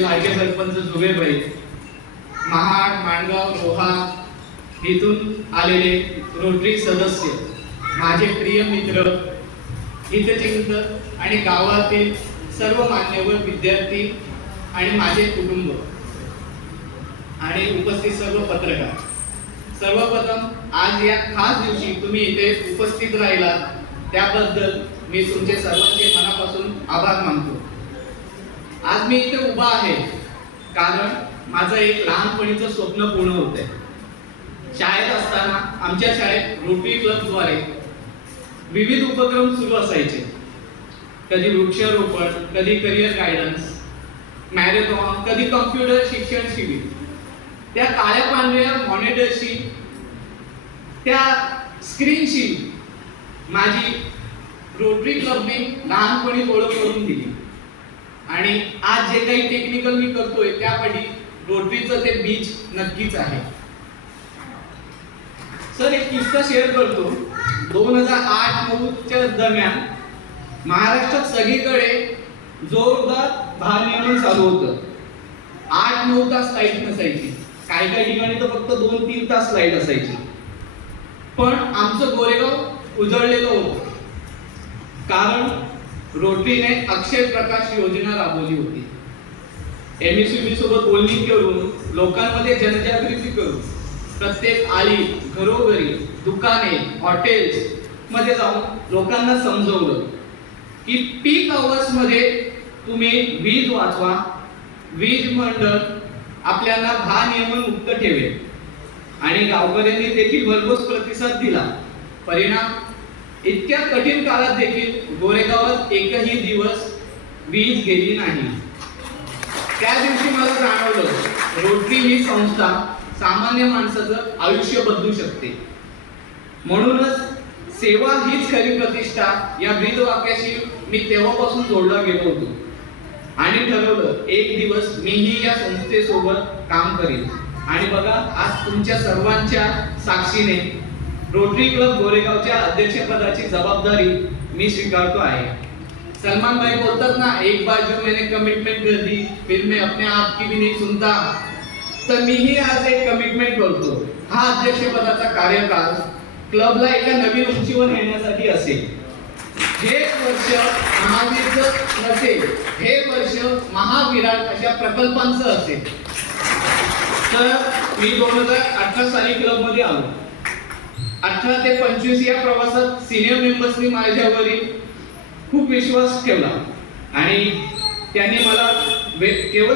लाडके सरपंच जुबेरभाई, महाड, माणगाव, रोहा इथून आलेले रोटरी सदस्य, माझे प्रिय मित्र, हितचिंतक आणि गावातील सर्व मान्यवर विद्यार्थी आणि माझे कुटुंब आणि उपस्थित सर्व पत्रकार, सर्वप्रथम आज या खास दिवशी तुम्ही इथे उपस्थित राहिलात त्याबद्दल मी तुमचे सर्वांचे मनापासून आभार मानतो. आज मी इथे उभा आहे कारण माझं एक लहानपणीचं स्वप्न पूर्ण होतंय. शाळेत असताना आमच्या शाळेत रोटरी क्लबद्वारे विविध उपक्रम सुरू असायचे. कधी वृक्षारोपण, कधी करिअर गायडन्स, मॅरेथॉन, कधी कम्प्युटर शिक्षण शिबिर. त्या काळ्या पांढऱ्या मॉनिटरशी, त्या स्क्रीनशी माझी रोटरी क्लबने लहानपणी ओळख करून दिली. आणि आज जे काही टेक्निकल मी करतोय त्यापैकी रोटरीचं ते बीज नक्कीच आहे. सर, एक किस्सा शेअर करतो. 2008-9च्या दरम्यान महाराष्ट्रात सगळीकडे जोरदार भारनियमन चालू होतं. 8-9 तास लाईट नसायची, काही ठिकाणी तर फक्त 2-3 तास लाईट असायची. पण आमचं गोरेगाव उजळलेलं होतं कारण रोटरीने अक्षय प्रकाश योजना राबवली होती. MSCB सोबत बोलणी करून, लोकांमध्ये जनजागृती करून, प्रत्येक आळी, घरोघरी, दुकाने, हॉटेल्स मध्ये जाऊन लोकांना समजवलं की पीक आवर्स मध्ये तुम्ही वीज वाचवा, वीज मंडळ आपल्याला भारनियमन मुक्त ठेवेल. आणि गावकऱ्यांनी देखील भरघोस प्रतिसाद दिला. परिणाम, इतक्या कठीण काळात देखील गोरेगावात एकही दिवस वीज गेली नाही. त्या दिवशी मला जाणवलं रोटरी ही संस्था सामान्य माणसाचं आयुष्य बदलू शकते. म्हणूनच सेवा हीच खरी प्रतिष्ठा या ब्रीदवाक्याशी मी तेव्हापासून जोडला गेलो होतो आणि ठरवलं एक दिवस मीही या संस्थेसोबत काम करेन. आणि बघा, आज तुमच्या सर्वांच्या साक्षीने रोटरी क्लब गोरेगावच्या अध्यक्षपदाची जबाबदारी मी स्वीकारतो आहे. सलमान भाई बोलतात ना, एक बार जो मैंने कमिटमेंट कर दी फिर मैं अपने आप की भी नहीं सुनता. तर मीही आज एक कमिटमेंट करतो. हा अध्यक्षपदाचा कार्यकाळ क्लबला एका नवीन उंचीवर नेण्यासाठी असेल. हे वर्ष महावीरचं नसेल, हे वर्ष महाविराट अशा प्रकल्पांचं असेल. तर मी 2018 साली क्लब मध्ये आलो. 18 ते 25 या प्रवासात सिनियर मेंबर्सनी माझ्यावरील खूप विश्वास ठेवला आणि त्यांनी मला केवळ